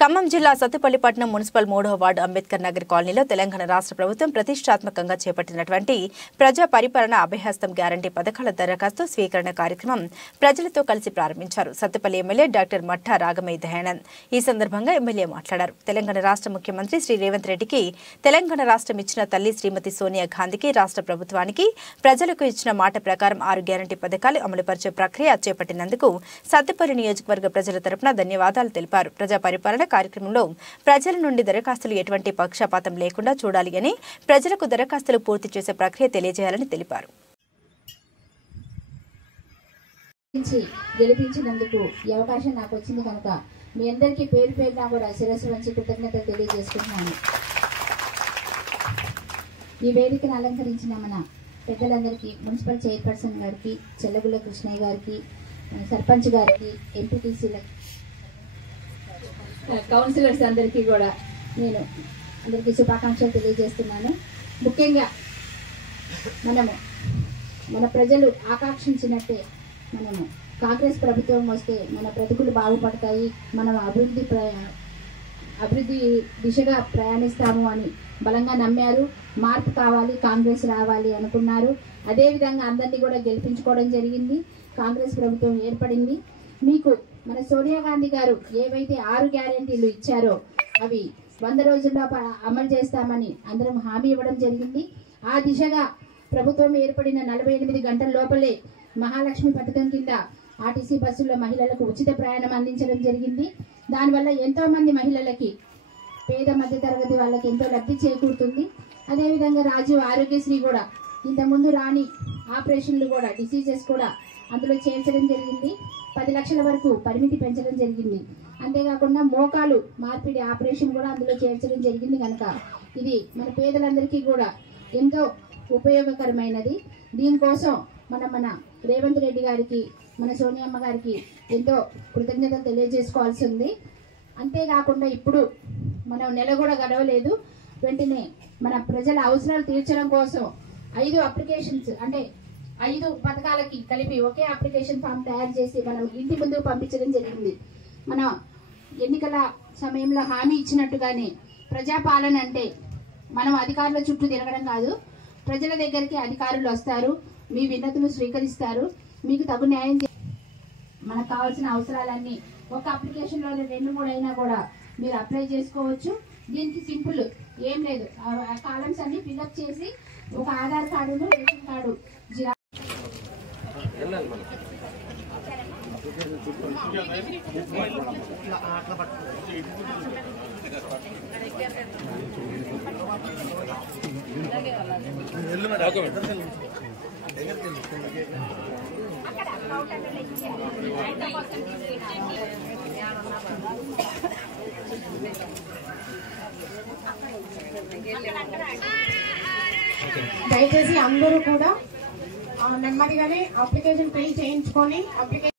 ఖమ్మం జిల్లా సత్తుపల్లిపట్నం మున్సిపల్ 3వ వార్డు అంబేద్కర్ నగర్ కాలనీలో తెలంగాణ రాష్ట్ర ప్రభుత్వం ప్రతిష్టాత్మకంగా చేపట్టినటువంటి ప్రజా పరిపాలన అభయహస్తం గ్యారంటీ పథకాల దరఖాస్తు స్వీకరణ కార్యక్రమం ప్రజలతో కలిసి ప్రారంభించారు. సత్తుపల్లి ఎమ్మెల్యే డాక్టర్ మట్టా రాగమయ్య దయానంద్ ఈ సందర్భంగా ఎమ్మెల్యే మాట్లాడారు. తెలంగాణ రాష్ట్ర ముఖ్యమంత్రి శ్రీ రేవంత్ రెడ్డికి, తెలంగాణ రాష్ట్రం ఇచ్చిన తల్లి శ్రీమతి సోనియా గాంధీకి, రాష్ట్ర ప్రభుత్వానికి ప్రజలకు ఇచ్చిన మాట ప్రకారం 6 గ్యారంటీ పథకాలు అమలుపరిచే ప్రక్రియ చేపట్టినందుకు సత్తుపల్లి నియోజకవర్గ ప్రజల తరపున ధన్యవాదాలు తెలిపారు. ప్రజా పరిపాలన కార్యక్రమంలో ప్రజల నుండి దరఖాస్తులు ఎటువంటి పక్షపాతం లేకుండా చూడాలి అని, ప్రజలకు దరఖాస్తులు పూర్తి చేసే ప్రక్రియ తెలియజేయాలని తెలిపారు. గెలిపించినందుకు ఈ అవకాశం నాకు వచ్చింది కనుక మీ అందరికీ పేరు పేరున కూడా శిరస్సు వంచి కృతజ్ఞతలు తెలియజేసుకుంటున్నాను. ఈ వేదికను అలంకరించిన మన పెద్దలందరికీ, మున్సిపల్ చైర్పర్సన్ గారికి, చెల్లగుల కృష్ణయ్య గారికి, సర్పంచ్ గారికి, ఎంపీటీసీలకు, కౌన్సిలర్స్ అందరికీ కూడా నేను అందరికీ శుభాకాంక్షలు తెలియజేస్తున్నాను. ముఖ్యంగా మన ప్రజలు ఆకాంక్షించినట్టే మనము కాంగ్రెస్ ప్రభుత్వం వస్తే మన బ్రతుకులు బాగుపడతాయి, మనం అభివృద్ధి దిశగా ప్రయాణిస్తాము అని బలంగా నమ్మారు. మార్పు కావాలి, కాంగ్రెస్ రావాలి అనుకున్నారు. అదేవిధంగా అందరినీ కూడా గెలిపించుకోవడం జరిగింది. కాంగ్రెస్ ప్రభుత్వం ఏర్పడింది. మీకు మన సోనియా గాంధీ గారు ఏవైతే 6 గ్యారెంటీలు ఇచ్చారో అవి 100 రోజుల్లో అమలు చేస్తామని అందరం హామీ ఇవ్వడం జరిగింది. ఆ దిశగా ప్రభుత్వం ఏర్పడిన 48 గంటల లోపలే మహాలక్ష్మి పథకం కింద ఆర్టీసీ బస్సుల్లో మహిళలకు ఉచిత ప్రయాణం అందించడం జరిగింది. దానివల్ల ఎంతో మంది మహిళలకి, పేద మధ్యతరగతి వాళ్ళకి ఎంతో లబ్ధి చేకూరుతుంది. అదేవిధంగా రాజీవ్ ఆరోగ్యశ్రీ కూడా ఇంతకుముందు రాని ఆపరేషన్లు కూడా, డిసీజెస్ కూడా అందులో చేర్చడం జరిగింది. 10 లక్షల వరకు పరిమితి పెంచడం జరిగింది. అంతేకాకుండా మోకాలు మార్పిడి ఆపరేషన్ కూడా అందులో చేర్చడం జరిగింది. కనుక ఇది మన పేదలందరికీ కూడా ఎంతో ఉపయోగకరమైనది. దీనికోసం మన రేవంత్ రెడ్డి గారికి, మన సోనియమ్మ గారికి ఎంతో కృతజ్ఞతలు తెలియజేసుకోవాల్సి ఉంది. అంతేకాకుండా ఇప్పుడు మనం నెల కూడా గడవలేదు, వెంటనే మన ప్రజల అవసరాలు తీర్చడం కోసం 5 అప్లికేషన్స్, అంటే 5 పథకాలకి కలిపి ఒకే అప్లికేషన్ ఫామ్ తయారు చేసి మనం ఇంటి ముందుకు పంపించడం జరిగింది. మన ఎన్నికల సమయంలో హామీ ఇచ్చినట్టుగానే ప్రజాపాలన అంటే మనం అధికారుల చుట్టూ తిరగడం కాదు, ప్రజల దగ్గరికి అధికారులు వస్తారు, మీ విన్నతులు స్వీకరిస్తారు, మీకు తగు న్యాయం మనకు కావాల్సిన అవసరాలన్నీ ఒక అప్లికేషన్లో 2-3 అయినా కూడా మీరు అప్లై చేసుకోవచ్చు. దీనికి సింపుల్ ఏం లేదు, కాలమ్స్ అన్ని ఫిల్అప్ చేసి ఒక ఆధార్ కార్డును, రేషన్ కార్డు దయచేసి అందరూ కూడా నెమ్మదిగానే అప్లికేషన్ ఫిల్ చేయించుకొని